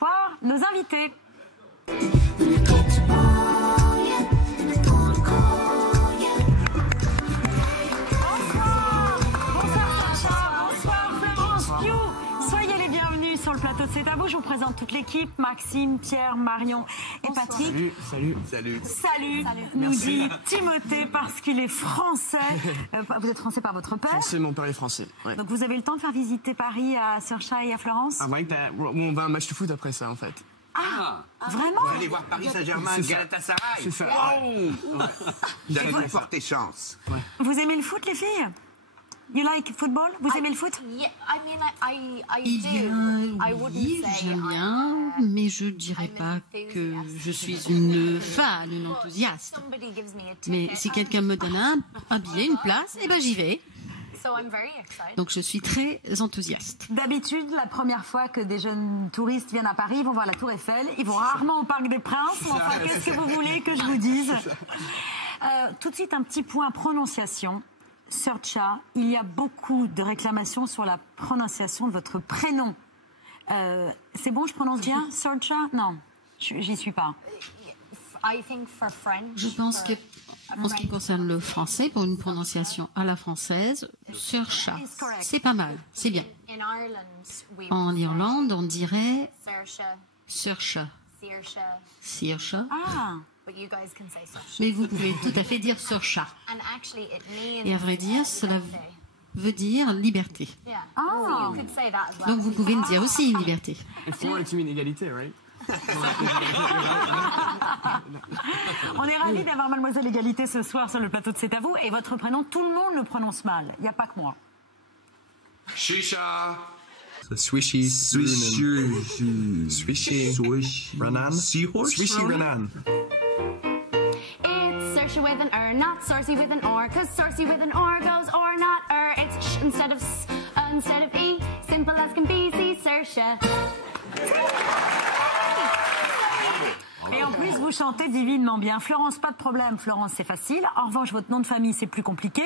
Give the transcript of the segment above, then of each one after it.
Voir nos invités. Le plateau de C'est à vous, je vous présente toute l'équipe, Maxime, Pierre, Marion et Patrick. Salut, nous dit Timothée parce qu'il est français. Vous êtes français par votre père? Français, mon père est français. Ouais. Donc vous avez le temps de faire visiter Paris à Saoirchia et à Florence? On va à un match de foot après ça en fait. Ah, vraiment? Vous allez voir Paris Saint-Germain, Galatasaray. C'est ça. Wow. Ouais. Vous allez vous porter chance. Ouais. Vous aimez le foot, les filles? You like football? Vous aimez le foot? Oui, j'aime bien, mais je dirais pas que je suis une fan, une enthousiaste. Mais si quelqu'un me donne un billet, une place, eh ben j'y vais. Donc je suis très enthousiaste. D'habitude, la première fois que des jeunes touristes viennent à Paris, ils vont voir la Tour Eiffel, ils vont rarement au Parc des Princes. Enfin, qu'est-ce que vous voulez que je vous dise? Tout de suite, un petit point prononciation. Saoirchia, il y a beaucoup de réclamations sur la prononciation de votre prénom. C'est bon, je prononce bien, Saoirchia? Non, j'y suis pas. Je pense que, en ce qui concerne le français, pour une prononciation à la française, Saoirchia, c'est pas mal, c'est bien. En Irlande, on dirait Saoirchia. Saoirchia. Ah. Mais vous pouvez tout à fait dire Saoirchia. Et à vrai dire, cela veut dire liberté. Oh. Donc vous pouvez me dire aussi liberté. Et Florence, tu mets égalité, right? On est ravis d'avoir Mademoiselle Égalité ce soir sur le plateau de C'est à vous. Et votre prénom, tout le monde le prononce mal. Il n'y a pas que moi. Shisha. Swishy, Swishy, Renan, Seahorse, Swishy Renan. It's Saoirchia with an R, not Sarcy with an R, cause Sarcy with an R goes or not R. It's sh instead of s, instead of e, simple as can be, see Saoirchia. Et en plus, vous chantez divinement bien. Florence, pas de problème. Florence, c'est facile. En revanche, votre nom de famille, c'est plus compliqué.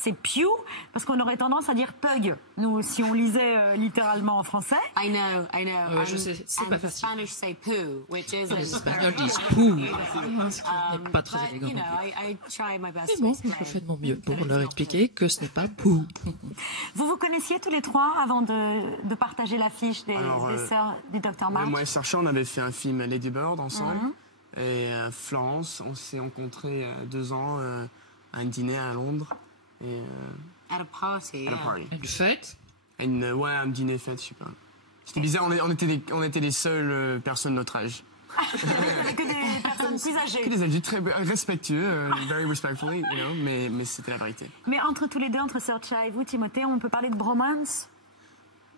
C'est Pugh, parce qu'on aurait tendance à dire Pug, nous, si on lisait littéralement en français. I know. Je sais, c'est pas facile. Spanish say poo, which is Les Espagnols disent pou, ce qui n'est pas très élégant. I try my best. Mais bon, je fais de mon mieux pour leur expliquer que ce n'est pas pou. Vous vous connaissiez tous les trois avant de partager l'affiche des sœurs du Dr March? Moi et Saoirchia, on avait fait un film Lady Bird ensemble. Et Florence, on s'est rencontrés 2 ans à un dîner à Londres. Et, At a party. Une fête? Un dîner fête, je sais pas. C'était bizarre, on était les seules personnes de notre âge. Que des personnes plus âgées. Que des adultes très respectueux, very respectfully, mais c'était la vérité. Mais entre tous les deux, entre Saoirchia et vous, Timothée, on peut parler de bromance?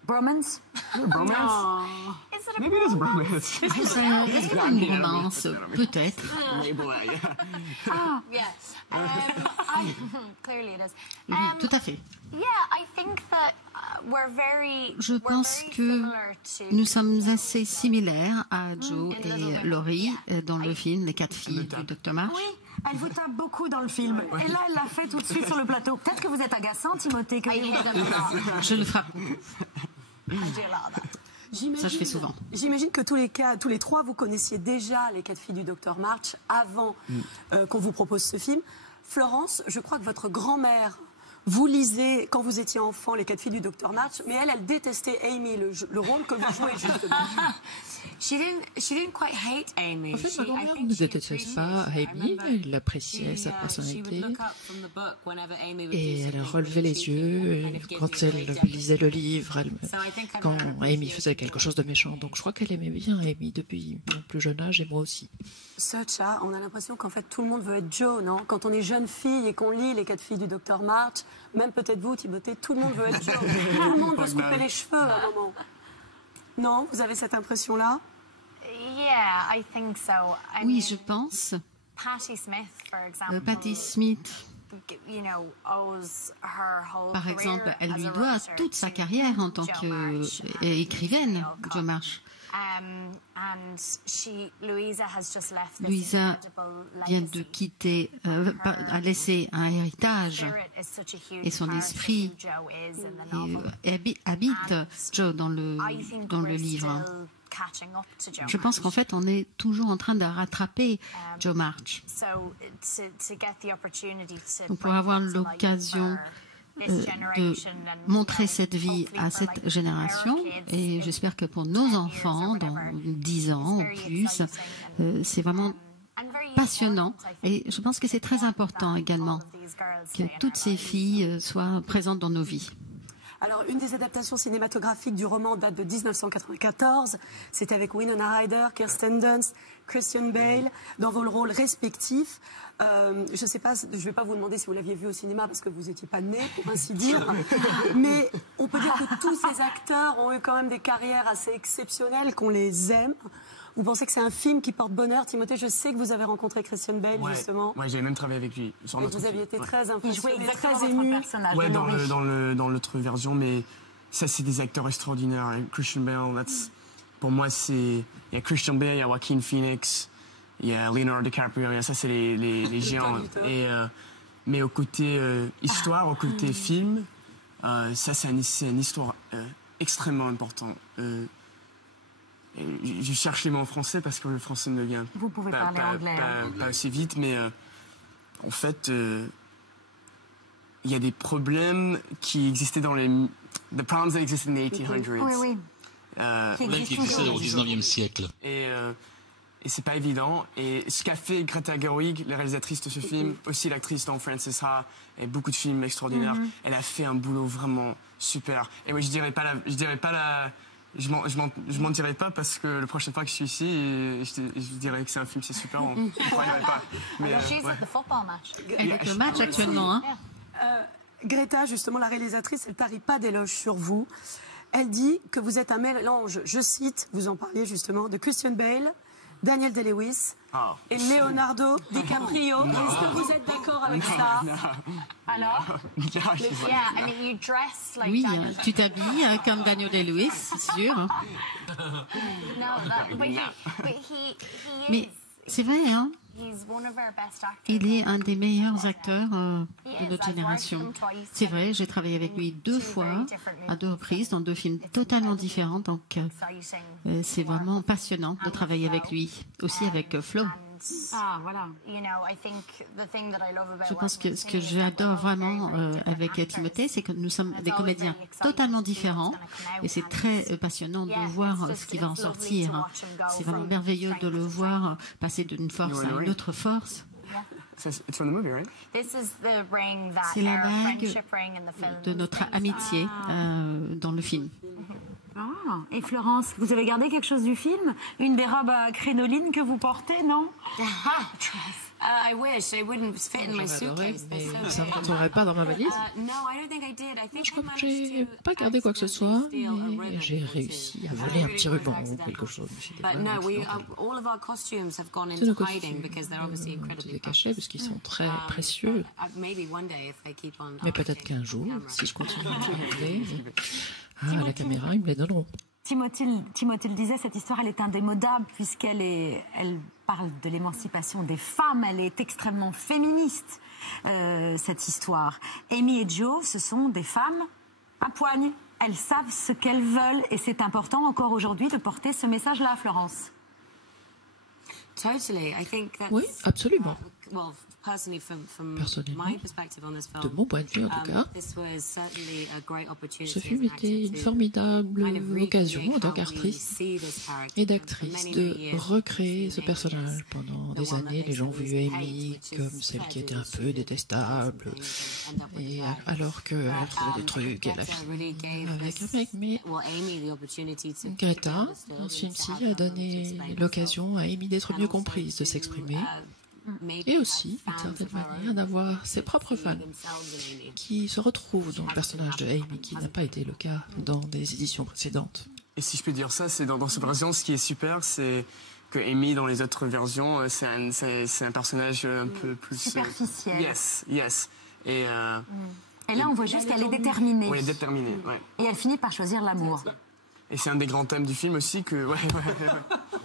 Bromance? Bromance? Maybe it is a bromance. Est-ce que ça est une romance? Peut-être. Yes. Clearly it is. Oui, tout à fait. Yeah, I think that Je pense que nous sommes assez similaires à Joe et Laurie dans le film Les 4 filles du Dr March. Oui, elle vous tape beaucoup dans le film. Et là, elle l'a fait tout de suite sur le plateau. Peut-être que vous êtes agaçant, Timothée. Que je le frappe. Ça, je fais souvent. J'imagine que tous les trois, vous connaissiez déjà les 4 filles du Dr March avant qu'on vous propose ce film. Florence, je crois que votre grand-mère vous lisez, quand vous étiez enfant, les 4 filles du Dr March, mais elle détestait Amy, le rôle que vous jouez justement. She didn't quite hate Amy. En fait, ma grand-mère ne détestait pas Amy, elle appréciait sa personnalité. Et elle relevait les yeux quand elle lisait le livre, quand Amy faisait quelque chose de méchant. Donc je crois qu'elle aimait bien Amy depuis mon plus jeune âge et moi aussi. Saoirchia, on a l'impression qu'en fait tout le monde veut être Joe, non? Quand on est jeune fille et qu'on lit les 4 filles du Dr March, même peut-être vous, Timothée, tout le monde veut être Joe. Tout le monde veut se couper les cheveux à un moment. Non, vous avez cette impression-là? Yeah, I think so. Oui, je pense. Patti Smith, for example. Patti Smith, You know, owes her whole par exemple, career elle as lui a doit writer toute sa to carrière en tant Joe March qu'écrivaine, Joe March. And Louisa has just left this Louisa incredible vient legacy. de quitter, a laissé un héritage et son esprit habite Joe dans le livre. Je pense qu'en fait, on est toujours en train de rattraper Jo March. Donc, pour avoir l'occasion de montrer cette vie à cette génération, et j'espère que pour nos enfants, dans 10 ans ou plus, c'est vraiment passionnant. Et je pense que c'est très important également que toutes ces filles soient présentes dans nos vies. Alors, une des adaptations cinématographiques du roman date de 1994. C'était avec Winona Ryder, Kirsten Dunst, Christian Bale, dans vos rôles respectifs. Je ne sais pas, je ne vais pas vous demander si vous l'aviez vu au cinéma parce que vous n'étiez pas né, pour ainsi dire. Mais on peut dire que tous ces acteurs ont eu quand même des carrières assez exceptionnelles, qu'on les aime. Vous pensez que c'est un film qui porte bonheur, Timothée? Je sais que vous avez rencontré Christian Bale, justement. Ouais, j'avais même travaillé avec lui. Sur notre vous aviez été très impressionné, il jouait exactement très votre ému. personnage. Ouais, dans l'autre version, mais ça, c'est des acteurs extraordinaires. Christian Bale, pour moi, c'est... Il y a Christian Bale, il y a Joaquin Phoenix, il y a Leonardo DiCaprio, ça, c'est les géants. Mais au côté histoire, au côté film, ça, c'est une histoire extrêmement importante. Je cherche les mots en français parce que le français ne vient Vous pouvez parler anglais. Pas aussi vite, mais en fait, il y a des problèmes qui existaient dans les... The problems that existed in the 1800s. Oui, oui. Qui existaient au 19e siècle. Et c'est pas évident. Et ce qu'a fait Greta Gerwig, la réalisatrice de ce film, aussi l'actrice dans Frances Ha, et beaucoup de films extraordinaires, elle a fait un boulot vraiment super. Et moi, je mentirais pas parce que la prochaine fois que je suis ici, je dirais que c'est un film, c'est super. On ne croirait pas. Mais, Elle est au match actuellement. Hein. Greta, justement, la réalisatrice, elle tarit pas d'éloges sur vous. Elle dit que vous êtes un mélange, je cite, vous en parliez justement, de Christian Bale, Daniel Day-Lewis et Leonardo DiCaprio. Est-ce que vous êtes d'accord avec ça? Alors? Oui, tu t'habilles comme Daniel Day-Lewis, c'est sûr. Mais c'est vrai, hein? Il est un des meilleurs acteurs de notre génération. C'est vrai, j'ai travaillé avec lui 2 fois, à 2 reprises, dans 2 films totalement différents. Donc, c'est vraiment passionnant de travailler avec lui. Aussi avec Flo. Ah, voilà. Je pense que ce que j'adore vraiment avec Timothée, c'est que nous sommes des comédiens totalement différents et c'est très passionnant de voir ce qui va en sortir. C'est vraiment merveilleux de le voir passer d'une force à une autre force. C'est la bague de notre amitié dans le film. Ah, et Florence, vous avez gardé quelque chose du film? Une des robes à crinoline que vous portez, non? I wish it wouldn't fit in my suitcase. Mais ça ne rentrerait pas dans ma valise. Je crois que j'ai pas gardé quoi que ce soit, mais j'ai réussi à voler un petit ruban ou quelque chose. But no, all of our costumes have gone Tous nos into hiding costumes because they're obviously ont été incredibly cachés parce qu'ils sont très précieux. Maybe one day if I keep on. Mais peut-être qu'un jour, si je continue à regarder, la caméra, ils me les donneront. Timothée le disait, cette histoire, elle est indémodable puisqu'elle parle de l'émancipation des femmes. Elle est extrêmement féministe, cette histoire. Amy et Jo, ce sont des femmes à poigne. Elles savent ce qu'elles veulent et c'est important encore aujourd'hui de porter ce message-là, Florence. Totally, I think that's, Oui, absolument. Well, personnellement, de mon point de vue en tout cas, ce film était une formidable occasion en tant qu'actrice et d'actrice de recréer ce personnage. Pendant des années, les gens ont vu Amy comme celle qui était un peu détestable, et alors qu'elle trouvait des trucs, elle a fini avec un mec. Mais Greta, dans ce film-ci, a donné l'occasion à Amy d'être mieux comprise, de s'exprimer. Et aussi, d'une certaine manière, d'avoir ses propres fans qui se retrouvent dans le personnage de Amy, qui n'a pas été le cas dans des éditions précédentes. Et si je peux dire ça, c'est dans cette version, ce qui est super, c'est que Amy, dans les autres versions, c'est un personnage un peu plus... superficiel. Yes. Et là, on voit juste qu'elle est déterminée. Oui, elle est déterminée, ouais. Et elle finit par choisir l'amour. Et c'est un des grands thèmes du film aussi que...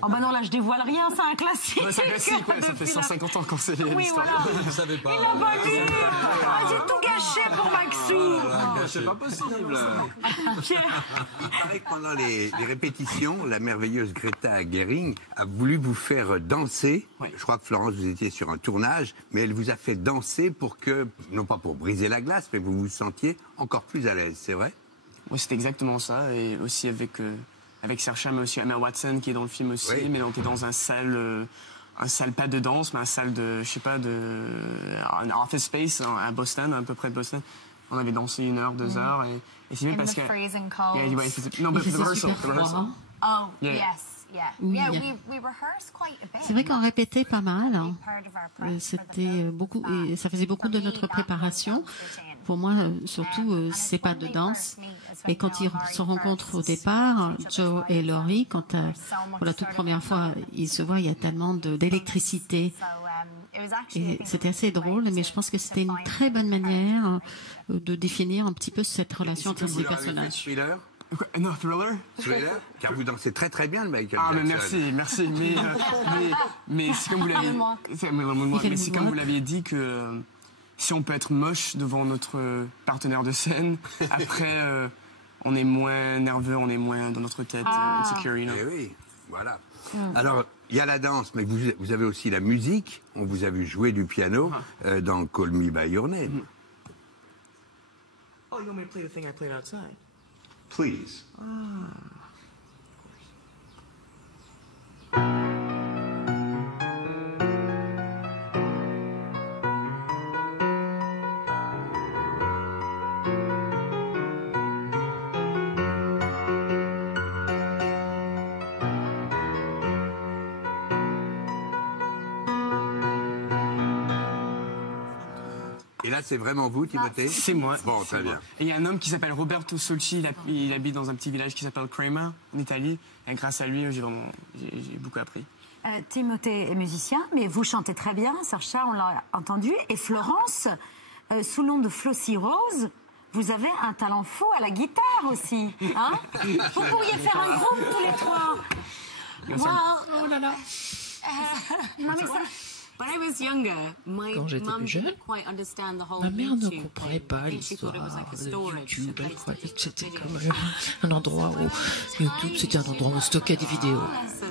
Oh bah non, là je dévoile rien, c'est un classique. Ouais, c'est un classique, ouais, ça fait 150 ans qu'on sait l'histoire. Oui, voilà. Vous savez pas. Il a pas lu. J'ai tout gâché pour Maxou. C'est pas possible. Pierre. Il paraît que pendant les répétitions, la merveilleuse Greta Gerwig a voulu vous faire danser. Ouais. Je crois que Florence, vous étiez sur un tournage, mais elle vous a fait danser pour que, non pas pour briser la glace, mais vous vous sentiez encore plus à l'aise, c'est vrai? Ouais, c'est exactement ça. Et aussi avec Saoirse, mais aussi Emma Watson qui est dans le film aussi. Oui. Mais on était dans un salle pas de danse, mais un salle de, je sais pas, un office space à Boston, à peu près de Boston. On avait dansé 1 heure, 2 heures. Et c'est bien parce que. freezing cold. Yeah, ouais, non, mais Il faisait the rehearsal. super froid. Oh, Yeah. yes, yeah. Oui, Yeah, yeah. we rehearsed quite a bit. C'est vrai qu'on répétait pas mal. Hein. Part of our prep for the C'était film. beaucoup, et ça faisait beaucoup de notre préparation. Pour moi, surtout, c'est pas de danse. Et quand ils se rencontrent au départ, Joe et Laurie, pour la toute première fois, ils se voient, il y a tellement d'électricité. Et c'était assez drôle, mais je pense que c'était une très bonne manière de définir un petit peu cette relation entre ces personnages. Thriller? Non, Thriller? Thriller? Car vous dansez très très bien le Michael Ah, mais Jackson. merci. Mais c'est comme vous l'aviez mais c'est comme vous l'aviez dit que si on peut être moche devant notre partenaire de scène, après on est moins nerveux, on est moins dans notre tête insecure, you know. Eh oui, voilà. Alors, il y a la danse, mais vous avez aussi la musique. On vous a vu jouer du piano dans Call Me By Your Name. Oh, you want me to play the thing I played outside? Please. Et là, c'est vraiment vous, Timothée? C'est moi. Bon, très bien. Et il y a un homme qui s'appelle Roberto Solci, il habite dans un petit village qui s'appelle Crema, en Italie. Et grâce à lui, j'ai beaucoup appris. Timothée est musicien, mais vous chantez très bien, Saoirse, on l'a entendu. Et Florence, sous le nom de Flossie Rose, vous avez un talent fou à la guitare aussi. Hein, vous pourriez faire un groupe tous les trois. Oh là là. Quand j'étais plus jeune, ma mère ne comprenait pas l'histoire de YouTube. Elle croyait que c'était comme un endroit où YouTube, c'était un endroit où on stockait des vidéos.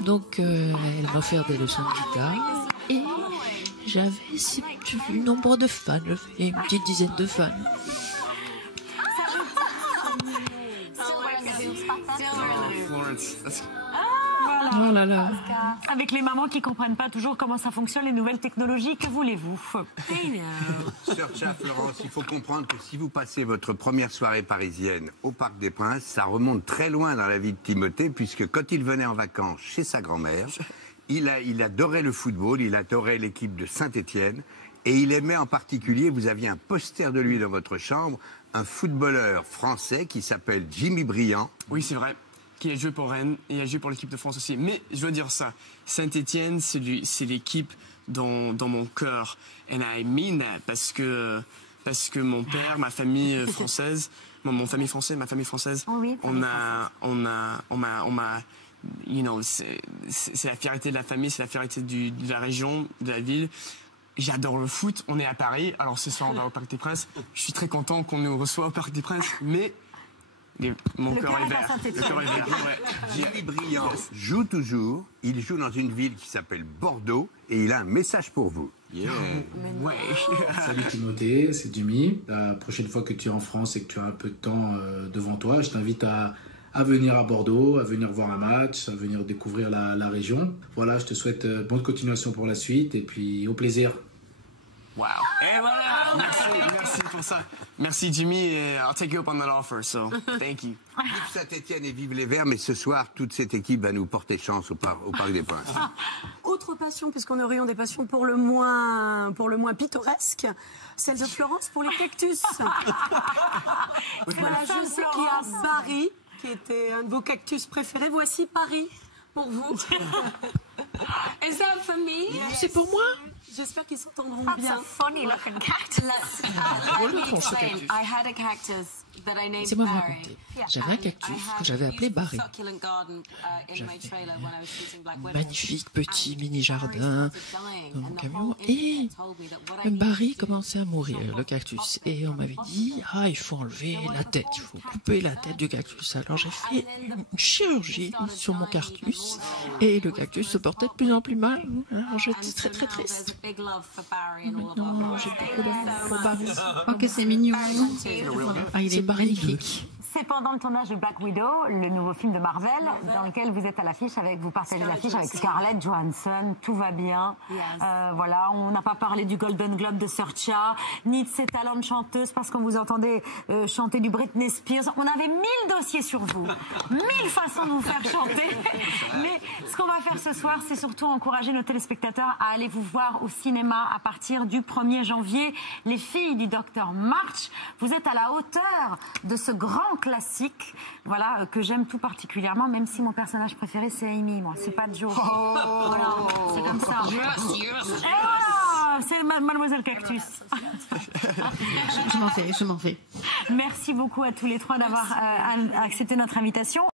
Donc, elle m'a offert des leçons de guitare. Et j'avais un nombre de fans, une petite dizaine de fans. Oh là là. Avec les mamans qui comprennent pas toujours comment ça fonctionne, les nouvelles technologies, que voulez-vous? Saoirse, Florence, il faut comprendre que si vous passez votre première soirée parisienne au Parc des Princes, ça remonte très loin dans la vie de Timothée, puisque quand il venait en vacances chez sa grand-mère, il adorait le football, il adorait l'équipe de Saint-Étienne, et il aimait en particulier, vous aviez un poster de lui dans votre chambre, un footballeur français qui s'appelle Jimmy Briand. Oui, c'est vrai. Qui a joué pour Rennes et a joué pour l'équipe de France aussi. Mais je dois dire ça, Saint-Étienne, c'est l'équipe dans mon cœur. And I mean that parce que mon père, ma famille française, ma famille française, Oh oui, on m'a, you know, c'est la fierté de la famille, c'est la fierté de la région, de la ville. J'adore le foot. On est à Paris, alors ce soir on va au Parc des Princes. Je suis très content qu'on nous reçoive au Parc des Princes, mais mon cœur est vert. Le cœur est vert, ouais. Jimmy Briand joue toujours. Il joue dans une ville qui s'appelle Bordeaux et il a un message pour vous. Yeah. Ouais. Salut Timothée, c'est Jimmy. La prochaine fois que tu es en France et que tu as un peu de temps devant toi, je t'invite à venir à Bordeaux, à venir voir un match, à venir découvrir la région. Voilà, je te souhaite bonne continuation pour la suite et puis au plaisir. Wow. Et voilà. Merci pour ça. Merci Jimmy. I'll take you up on that offer. So, thank you. Vive Saint-Étienne et vive les Verts, mais ce soir, toute cette équipe va nous porter chance au Parc des Princes. Autre passion, puisqu'on est rayon des passions pour le moins pittoresque, celle de Florence pour les cactus. Voilà, je sais qu'il y a Paris, qui était un de vos cactus préférés. Voici Paris pour vous. Is that for me? C'est pour moi. J'espère qu'ils s'entendront That's bien. a funny looking cactus. Let me explain. I had a cactus Laissez-moi vous raconter. J'avais un cactus que j'avais appelé Barry. J'avais un magnifique petit mini-jardin dans mon camion et Barry commençait à mourir, le cactus. Et on m'avait dit, il faut enlever la tête, il faut couper la tête du cactus. Alors j'ai fait une chirurgie sur mon cactus et le cactus se portait de plus en plus mal. Alors j'étais très très triste. Maintenant, j'ai beaucoup d'amour pour Barry. Oh, que c'est mignon. Il est magnifique. C'est pendant le tournage de Black Widow, le nouveau film de Marvel, dans lequel vous êtes à l'affiche vous partagez l'affiche avec Scarlett Johansson, tout va bien. Voilà, on n'a pas parlé du Golden Globe de Saoirse, ni de ses talents de chanteuse, parce qu'on vous entendait chanter du Britney Spears. On avait 1000 dossiers sur vous, 1000 façons de vous faire chanter. Mais ce qu'on va faire ce soir, c'est surtout encourager nos téléspectateurs à aller vous voir au cinéma à partir du 1er janvier. Les filles du Dr March, vous êtes à la hauteur de ce grand classique, voilà, que j'aime tout particulièrement, même si mon personnage préféré c'est Amy, moi, c'est pas Joe. Voilà, c'est comme ça. Et voilà, c'est Mademoiselle Cactus. Je m'en fais. Merci beaucoup à tous les trois d'avoir accepté notre invitation.